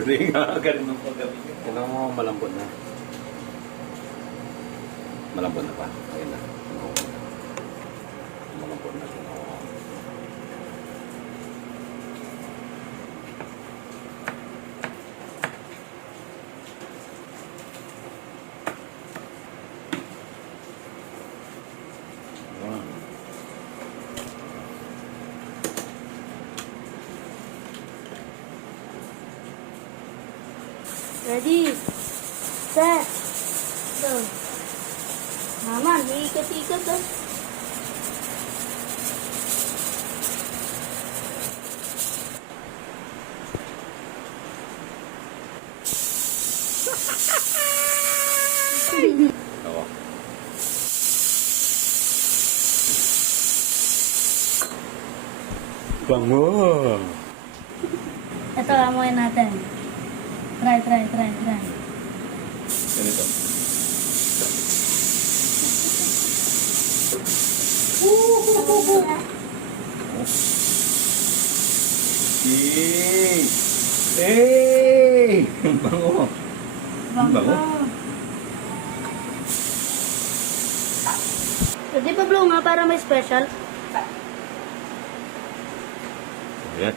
Galing ha. Galing ng paggabi. Kailangan mo malambot na. Malambot na pa. Ayun na. Malambot na. Ready, set, go. Naman, iikat-ikat ah. Oo. Bango! Ito, amoy natin. Try. Ganito. Hey! Bango! Bango? Pwede pa blow nga para may special. Ayan.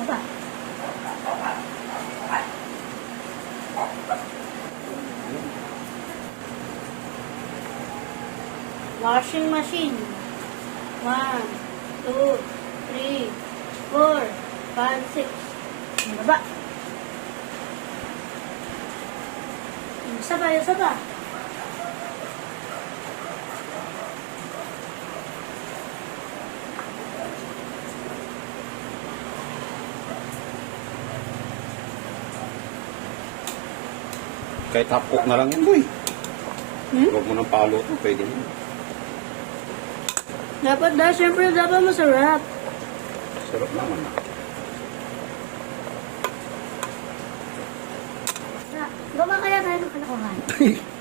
Apa? Washing machine. 1, 2, 3, 4, 5, 6. Ang baba. Isa pa. Kahit half cook na lang yan, boy. Hmm? Huwag mo ng palo to, pwede mo. Siyempre dapat masarap. Sarap naman ah. Gawa kaya tayo ng kalokohan.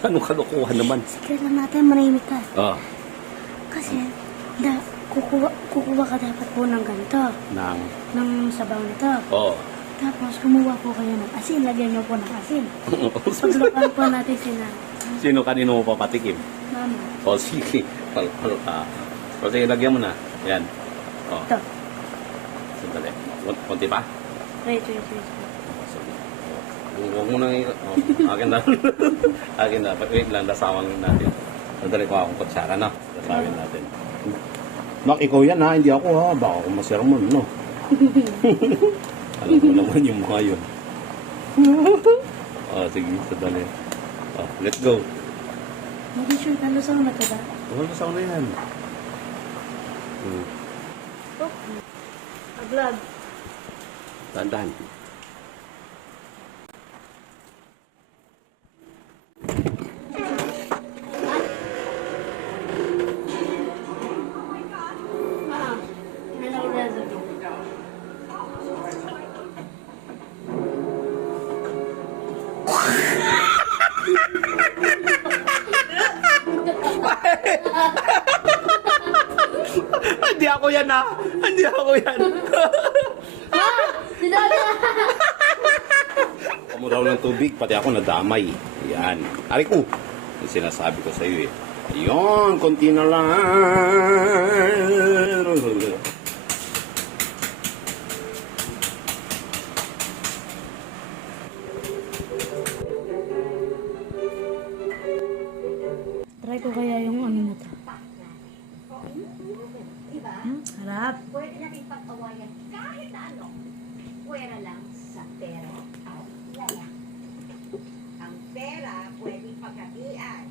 Ano kalokohan naman? Secret lang natin, manahimik ka. Ah, Kasi, kukuha ka dapat po ng ganito. Ng sabaw nito. Oo. Tapos, kumuha po kayo ng asin. Lagyan niyo po ng asin. Paglukan po natin sila. Sino kanino mo papatikim? Mama. O sige. O sige, lagyan mo na. Yan. O, Ito. sandali. Kunti pa? Wait. Huwag mo nang akin na. Akin na. Wait lang, lasawang natin. Sandali ko akong kutsara na. Lasawin natin. Nak, ikaw yan ha. Hindi ako ha. Baka ako masermon, no? Alam mo naman yung mga yun. Sige, sandali. Let's go. Hindi sure ka lusaw na ito ba? Lasaw na yan. Oh. Aglag. Dahan-dahan. Hindi ako yan ha! Hindi ako yan! Kamuraw ng tubig, pati ako nadamay. Yan. Ari ko. Yung sinasabi ko sa iyo eh. Ayun, konti na lang. Try ko kaya yung ano na to. Harap. Pwede natin pag-awayan kahit na ano. Pwera lang sa pera. Wala. Ang pera pwedeng pagkatian.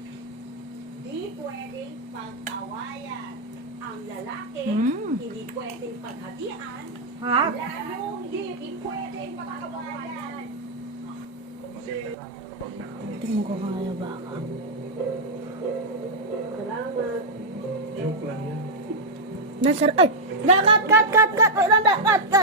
Di pwedeng pag-awayan. Ang lalaki hindi pwedeng paghatian. Lalong hindi pwedeng pag-awayan. Tingnan ko kaya baka. Salamat. Nasar... Ay! Cut! Wait lang, cut!